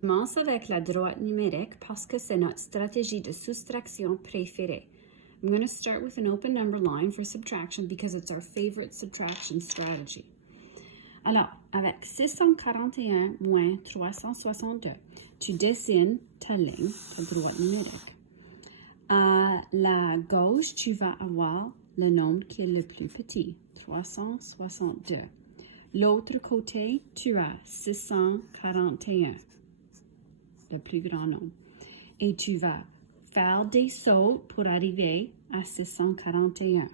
Commence avec la droite numérique parce que c'est notre stratégie de soustraction préférée. I'm going to start with an open number line for subtraction because it's our favorite subtraction strategy. Alors, avec 641 moins 362, tu dessines ta ligne, ta droite numérique. À la gauche, tu vas avoir le nombre qui est le plus petit, 362. L'autre côté, tu as 641. Le plus grand nombre. Et tu vas faire des sauts pour arriver à 641.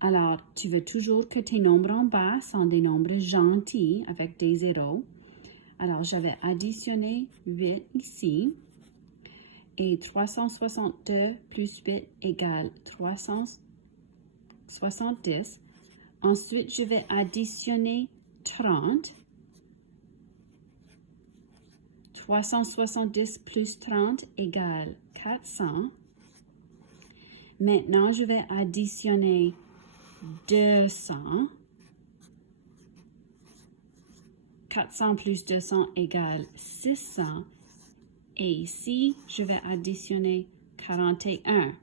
Alors, tu veux toujours que tes nombres en bas sont des nombres gentils avec des zéros. Alors, je vais additionner 8 ici. Et 362 plus 8 égale 370. Ensuite, je vais additionner 30. 370 plus 30 égale 400. Maintenant, je vais additionner 200. 400 plus 200 égale 600. Et ici, je vais additionner 41.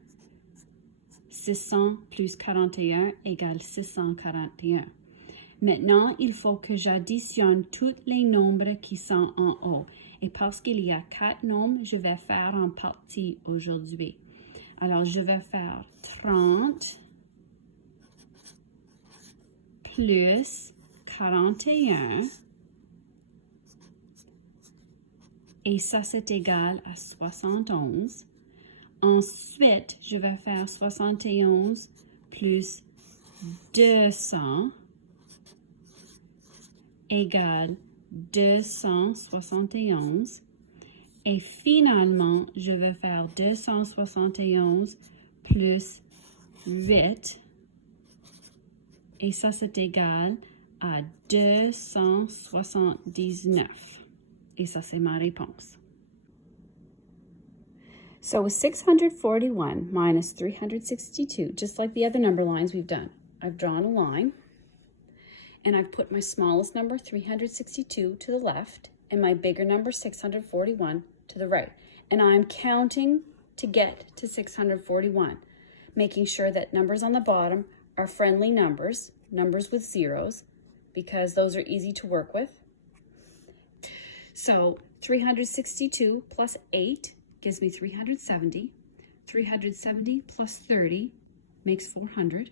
600 plus 41 égale 641. Maintenant, il faut que j'additionne tous les nombres qui sont en haut. Et parce qu'il y a 4 nombres, je vais faire en partie aujourd'hui. Alors, je vais faire 30 plus 41. Et ça, c'est égal à 71. Ensuite, je vais faire 71 plus 200 égale 271. Et finalement, je vais faire 271 plus 8. Et ça, c'est égal à 279. Et ça, c'est ma réponse. So with 641 minus 362, just like the other number lines we've done, I've drawn a line. And I've put my smallest number, 362, to the left, and my bigger number, 641, to the right. And I'm counting to get to 641, making sure that numbers on the bottom are friendly numbers, numbers with zeros, because those are easy to work with. So 362 plus 8 gives me 370. 370 plus 30 makes 400.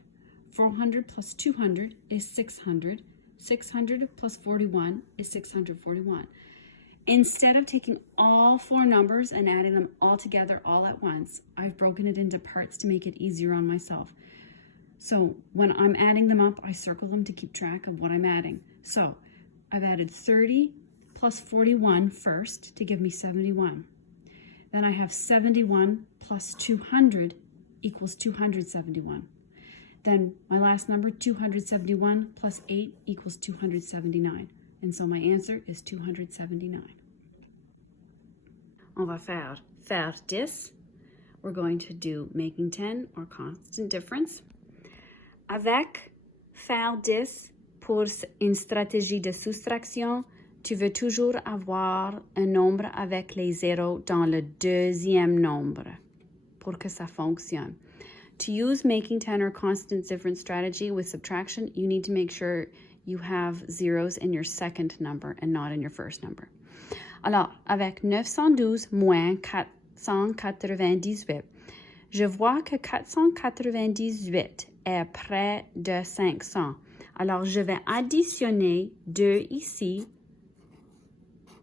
400 plus 200 is 600. 600 plus 41 is 641. Instead of taking all 4 numbers and adding them all together all at once, I've broken it into parts to make it easier on myself. So when I'm adding them up, I circle them to keep track of what I'm adding. So I've added 30 plus 41 first to give me 71. Then I have 71 plus 200 equals 271. Then my last number, 271 plus 8 equals 279. And so my answer is 279. On va faire 10. We're going to do making 10 or constant difference. Avec faire 10 pour une stratégie de soustraction, tu veux toujours avoir un nombre avec les zéros dans le deuxième nombre pour que ça fonctionne. To use making 10 or constant difference strategy with subtraction, you need to make sure you have zeros in your second number and not in your first number. Alors, avec 912 moins 498, je vois que 498 est près de 500. Alors, je vais additionner 2 ici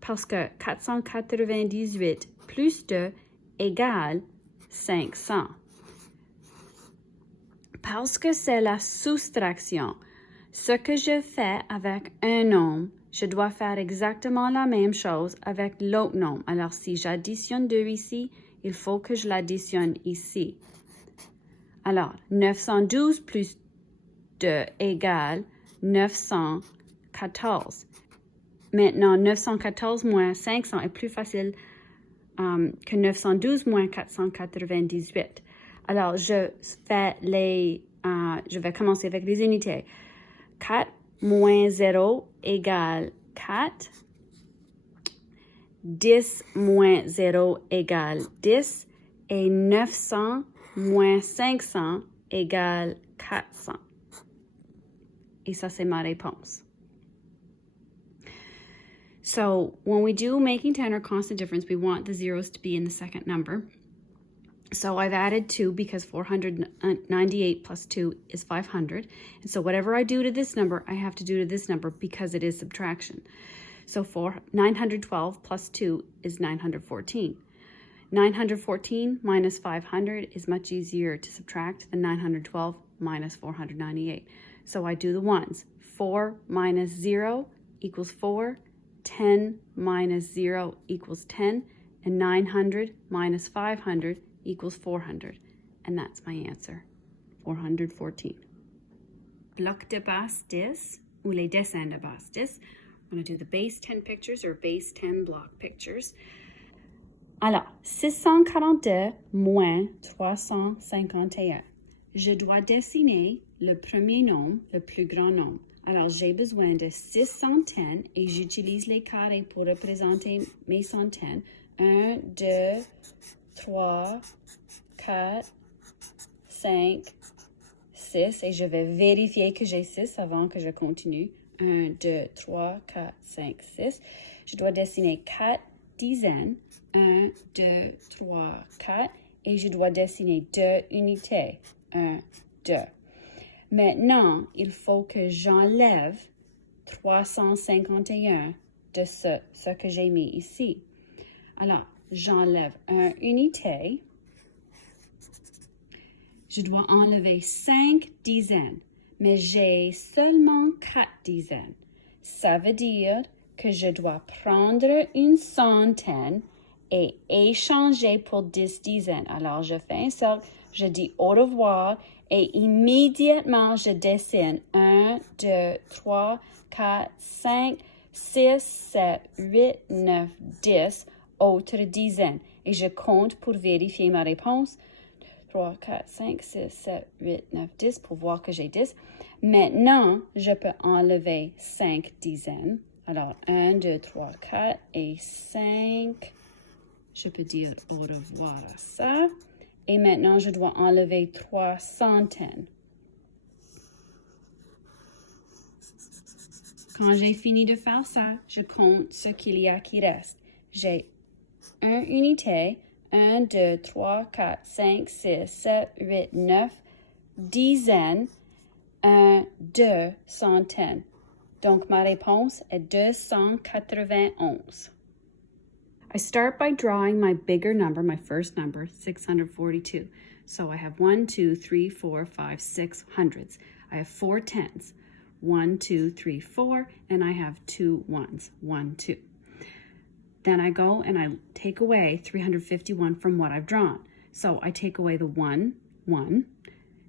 parce que 498 plus 2 égale 500. Parce que c'est la soustraction, ce que je fais avec un nombre, je dois faire exactement la même chose avec l'autre nombre. Alors, si j'additionne 2 ici, il faut que je l'additionne ici. Alors, 912 plus 2 égale 914. Maintenant, 914 moins 500 est plus facile que 912 moins 498. Alors, je vais commencer avec les unités. 4 moins 0 égale 4. 10 moins 0 égale 10 et 900 moins 500 égale 400. Et ça, c'est ma réponse. So when we do making 10 or constant difference, we want the zeros to be in the second number. So I've added 2 because 498 plus 2 is 500. And so whatever I do to this number, I have to do to this number because it is subtraction. So 912 plus 2 is 914. 914 minus 500 is much easier to subtract than 912 minus 498. So I do the ones. 4 minus 0 equals 4. 10 minus 0 equals 10. And 900 minus 500 equals 400. And that's my answer, 414. Bloc de base 10, ou les dessins de base 10. I'm going to do the base 10 pictures or base 10 block pictures. Alors, 642 moins 351. Je dois dessiner le premier nombre, le plus grand nombre. Alors, j'ai besoin de 6 centaines et j'utilise les carrés pour représenter mes centaines. 1, 2, 3, 4, 5, 6. Et je vais vérifier que j'ai 6 avant que je continue. 1, 2, 3, 4, 5, 6. Je dois dessiner 4 dizaines. 1, 2, 3, 4. Et je dois dessiner 2 unités. 1, 2. Maintenant, il faut que j'enlève 351 de ce que j'ai mis ici. Alors, j'enlève 1 unité. Je dois enlever 5 dizaines, mais j'ai seulement 4 dizaines. Ça veut dire que je dois prendre une centaine et échanger pour 10 dizaines. Alors, je fais un cercle, je dis au revoir et immédiatement, je dessine 1, 2, 3, 4, 5, 6, 7, 8, 9, 10 autres dizaines. Et je compte pour vérifier ma réponse. 3, 4, 5, 6, 7, 8, 9, 10 pour voir que j'ai 10. Maintenant, je peux enlever 5 dizaines. Alors, 1, 2, 3, 4 et 5. Je peux dire au revoir à ça. Et maintenant, je dois enlever 3 centaines. Quand j'ai fini de faire ça, je compte ce qu'il y a qui reste. J'ai 1 unité, 1, 2, 3, 4, 5, 6, 7, 8, 9, dizaines, 1, 2 centaines. Donc, ma réponse est 291. I start by drawing my bigger number, my first number, 642. So I have 1, 2, 3, 4, 5, 6 hundreds. I have 4 tens, 1, 2, 3, 4, and I have 2 ones, 1, 2. Then I go and I take away 351 from what I've drawn. So I take away the 1, 1.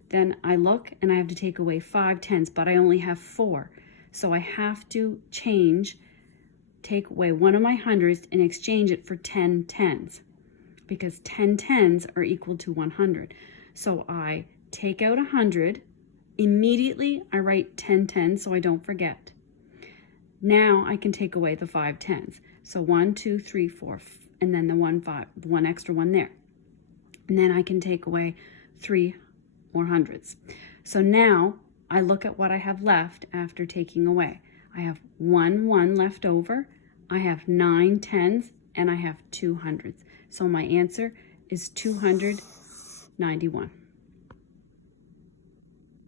Then I look and I have to take away 5 tens, but I only have 4. So I have to take away one of my hundreds and exchange it for 10 tens because 10 tens are equal to 100. So I take out 100. Immediately, I write 10 tens so I don't forget. Now I can take away the 5 tens. So 1, 2, 3, 4, and then the 1 extra one there. And then I can take away 3 more hundreds. So now I look at what I have left after taking away. I have 1 1 left over, I have 9 tens, and I have 2 hundreds. So my answer is 291.